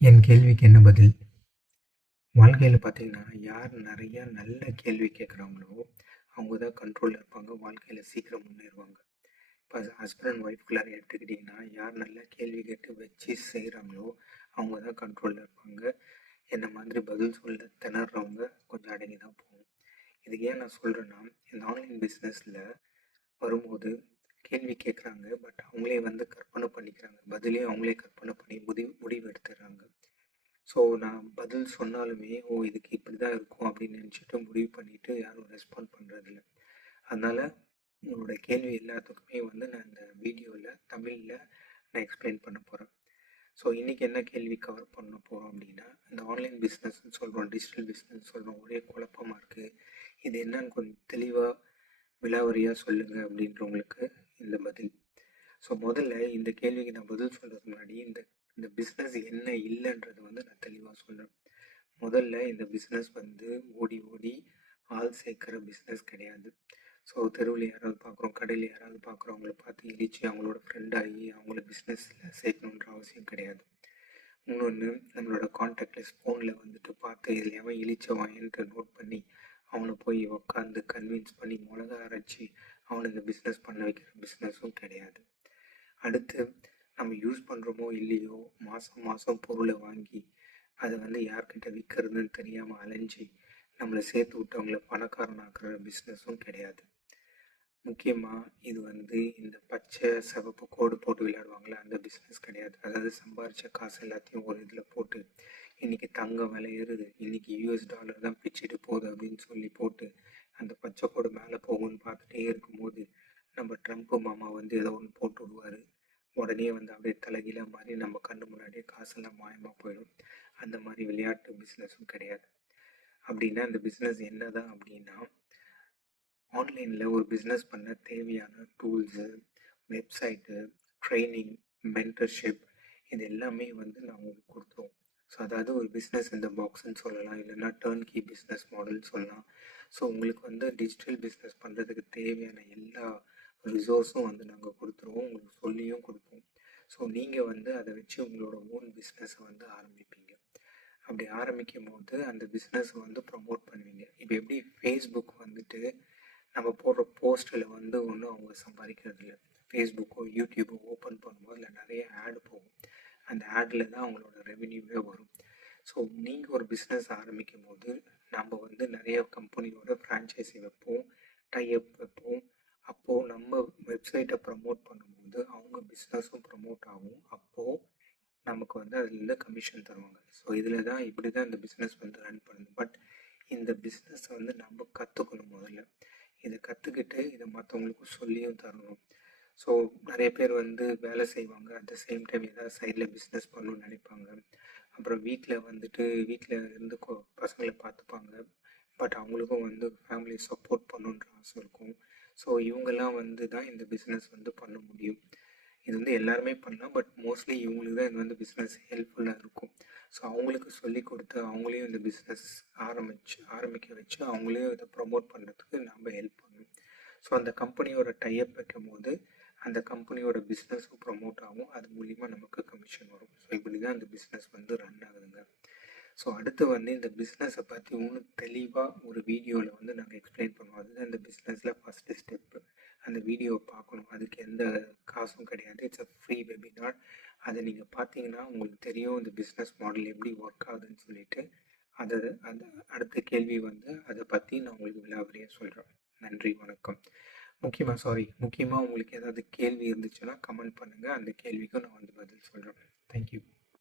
என் கேள்விக்கு என்ன பதில்? வாழ்க்கையில பார்த்தீங்கன்னா, யார் நெறைய நல்ல கேள்வி கேட்குறாங்களோ, அவங்க தான் கண்ட்ரோல்ல இருப்பாங்க. வாழ்க்கையில சீக்கிரம் முன்னேறுவாங்க. இப்ப ஹஸ்பண்ட் அண்ட் ஒய்ஃப்குள்ளார எடுத்துக்கிட்டிங்கன்னா, யார் நல்ல கேள்வி கேட்டு வச்சு செய்றாங்களோ, அவங்க தான் கண்ட்ரோல்ல இருப்பாங்க. என்ன மாதிரி பதில் சொல்ல திணர்றவங்க கொஞ்சம் அடங்கி தான் போணும். இதுக்கு ஏன் நான் சொல்றேன்னா, இந்த ஆன்லைன் பிசினஸ்ல வரும்போது கேள்வி கேட்குறாங்க. பட் அவங்களே வந்து கற்பனை பண்ணிக்கிறாங்க. பதிலையும் அவங்களே கற்பனை பண்ணி முடிவு எடுத்துடுறாங்க. ஸோ நான் பதில் சொன்னாலுமே, ஓ! இதுக்கு இப்படி தான் இருக்கும் அப்படின்னு நினச்சிட்டு முடிவு பண்ணிட்டு யாரும் ரெஸ்பாண்ட் பண்ணுறதில்ல. அதனால உங்களோட கேள்வி எல்லாத்துக்குமே வந்து நான் இந்த வீடியோவில் தமிழில் நான் எக்ஸ்பிளைன் பண்ண போகிறேன். ஸோ இன்றைக்கி என்ன கேள்வி கவர் பண்ண போகிறோம் அப்படின்னா, இந்த ஆன்லைன் பிஸ்னஸ்ன்னு சொல்கிறோம், டிஜிட்டல் பிஸ்னஸ் சொல்கிறோம், ஒரே குழப்பமாக இருக்குது. இது என்னன்னு கொஞ்சம் தெளிவாக விலாவரியாக சொல்லுங்கள் அப்படின்றவங்களுக்கு இந்த பதில். ஸோ முதல்ல இந்த கேள்விக்கு நான் பதில் சொல்கிறதுக்கு முன்னாடி இந்த இந்த பிஸ்னஸ் என்ன இல்லைன்றதை வந்து நான் தெளிவாக சொல்கிறேன். முதல்ல இந்த பிஸ்னஸ் வந்து ஓடி ஓடி ஆள் சேர்க்குற பிஸ்னஸ் கிடையாது. ஸோ தெருவில் யாராவது பார்க்குறோம், கடையில் யாராவது பார்க்குறோம், அவங்கள பார்த்து இழிச்சு அவங்களோட ஃப்ரெண்ட் ஆகி அவங்கள பிஸ்னஸில் சேர்க்கணுன்ற அவசியம் கிடையாது. இன்னொன்று, நம்மளோட கான்டாக்ட் லிஸ்ட் ஃபோனில் வந்துட்டு பார்த்து இதில் எவன் இழிச்சவான்ட்டு நோட் பண்ணி அவனை போய் உட்காந்து கன்வின்ஸ் பண்ணி மிளகா அரைச்சி அவனை இந்த பிஸ்னஸ் பண்ண வைக்கிற பிஸ்னஸும் கிடையாது. அடுத்து, நம்ம யூஸ் பண்ணுறோமோ இல்லையோ மாதம் மாதம் பொருளை வாங்கி அதை வந்து யார்கிட்ட விற்கிறதுன்னு தெரியாமல் அலைஞ்சி நம்மளை சேர்த்து விட்டவங்கள பணக்காரனாக்குற பிஸ்னஸும் கிடையாது. முக்கியமாக இது வந்து இந்த பச்சை சிவப்பு கோடு போட்டு விளையாடுவாங்களே அந்த பிஸ்னஸ் கிடையாது. அதாவது சம்பாரித்த காசு எல்லாத்தையும் ஒரு இதில் போட்டு இன்றைக்கி தங்கம் விலை ஏறுது, இன்றைக்கி யூஎஸ் டாலர் தான் பிச்சுட்டு போகுது அப்படின்னு சொல்லி போட்டு அந்த பச்சை கோடு மேலே போகும்னு பார்த்துட்டே இருக்கும்போது நம்ம ட்ரம்ப் மாமா வந்து ஏதோ ஒன்று போட்டு விடுவார். உடனே வந்து அப்படியே தலைகீழாக மாதிரி நம்ம கண்ணு முன்னாடியே காசெல்லாம் மாயமாக போயிடும். அந்த மாதிரி விளையாட்டு பிஸ்னஸும் கிடையாது. அப்படின்னா இந்த பிஸ்னஸ் என்னதான் அப்படின்னா, ஆன்லைனில் ஒரு பிஸ்னஸ் பண்ண தேவையான டூல்ஸு, வெப்சைட்டு, ட்ரைனிங், மென்டர்ஷிப் இது எல்லாமே வந்து நான் உங்களுக்கு கொடுத்துருவோம். ஸோ அதாவது ஒரு பிஸ்னஸ் இந்த பாக்ஸ்ன்னு சொல்லலாம், இல்லைன்னா டர்ன் கீ பிஸ்னஸ் மாடல்னு சொல்லலாம். ஸோ உங்களுக்கு வந்து டிஜிட்டல் பிஸ்னஸ் பண்ணுறதுக்கு தேவையான எல்லா ரிசோர்ஸும் வந்து நாங்கள் கொடுத்துருவோம், உங்களுக்கு சொல்லியும் கொடுப்போம். ஸோ நீங்கள் வந்து அதை வச்சு உங்களோட ஓன் பிஸ்னஸை வந்து ஆரம்பிப்பீங்க. அப்படி ஆரம்பிக்கும் போது அந்த பிஸ்னஸை வந்து ப்ரமோட் பண்ணுவீங்க. இப்போ எப்படி ஃபேஸ்புக் வந்துட்டு நம்ம போடுற போஸ்ட்டில் வந்து ஒன்றும் அவங்க சம்பாதிக்கிறது இல்லை. ஃபேஸ்புக்கோ யூடியூப்போ ஓப்பன் பண்ணும்போது அதில் நிறைய ஆடு போகும். அந்த ஆடில் தான் அவங்களோட ரெவென்யூவே வரும். ஸோ நீங்கள் ஒரு பிஸ்னஸ் ஆரம்பிக்கும் போது நம்ம வந்து நிறைய கம்பெனியோட ஃப்ரான்ச்சைஸி வைப்போம், டைஅப் வைப்போம். அப்போது நம்ம வெப்சைட்டை ப்ரமோட் பண்ணும்போது அவங்க பிஸ்னஸும் ப்ரமோட் ஆகும். அப்போது நமக்கு வந்து அதில் கமிஷன் தருவாங்க. ஸோ இதில் தான் இப்படி தான் இந்த பிஸ்னஸ் வந்து ரன் பண்ணுது. பட் இந்த பிஸ்னஸை வந்து நம்ம கற்றுக்கணும் முதல்ல. இதை கற்றுக்கிட்டு இதை மற்றவங்களுக்கும் சொல்லியும் தரணும். ஸோ நிறைய பேர் வந்து வேலை செய்வாங்க, அட் த சேம் டைம் ஏதாவது சைடில் பிஸ்னஸ் பண்ணணும்னு நினைப்பாங்க. அப்புறம் வீட்டில் வந்துட்டு வீட்டில் இருந்து பசங்களை பார்த்துப்பாங்க. பட் அவங்களுக்கும் வந்து ஃபேமிலி சப்போர்ட் பண்ணணுன்ற ஆசை இருக்கும். ஸோ இவங்கெல்லாம் வந்து தான் இந்த பிஸ்னஸ் வந்து பண்ண முடியும். இது வந்து எல்லாருமே பண்ணலாம், பட் மோஸ்ட்லி இவங்களுக்கு தான் இது வந்து பிஸ்னஸ் ஹெல்ப்ஃபுல்லாக இருக்கும். ஸோ அவங்களுக்கு சொல்லி கொடுத்து அவங்களையும் இந்த பிஸ்னஸ் ஆரம்பிக்க வச்சு அவங்களையும் இதை ப்ரமோட் பண்ணுறதுக்கு நம்ம ஹெல்ப் பண்ணணும். ஸோ அந்த கம்பெனியோட டைஅப் வைக்கும் போது அந்த கம்பெனியோட பிஸ்னஸும் ப்ரமோட் ஆகும், அது மூலிமா நமக்கு கமிஷன் வரும். ஸோ இப்படி தான் இந்த பிஸ்னஸ் வந்து ரன் ஆகுதுங்க. ஸோ அடுத்து வந்து இந்த பிஸ்னஸை பற்றி இன்னும் தெளிவாக ஒரு வீடியோவில் வந்து நாங்கள் எக்ஸ்பிளைன் பண்ணுவோம். அதுதான் இந்த பிஸ்னஸில் ஃபஸ்ட்டு ஸ்டெப்பு. அந்த வீடியோவை பார்க்கணும், அதுக்கு எந்த காசும் கிடையாது, இட்ஸ் அ ஃப்ரீ வெபினார். அதை நீங்கள் பார்த்தீங்கன்னா உங்களுக்கு தெரியும் இந்த பிஸ்னஸ் மாடல் எப்படி ஒர்க் ஆகுதுன்னு சொல்லிட்டு. அதை அந்த அடுத்த கேள்வி வந்து அதை பற்றி நான் உங்களுக்கு விலாவரியாக சொல்கிறேன். நன்றி, வணக்கம். முக்கியமாக உங்களுக்கு ஏதாவது கேள்வி இருந்துச்சுன்னா கமெண்ட் பண்ணுங்கள், அந்த கேள்விக்கும் நான் வந்து பதில் சொல்கிறேன். தேங்க்யூ.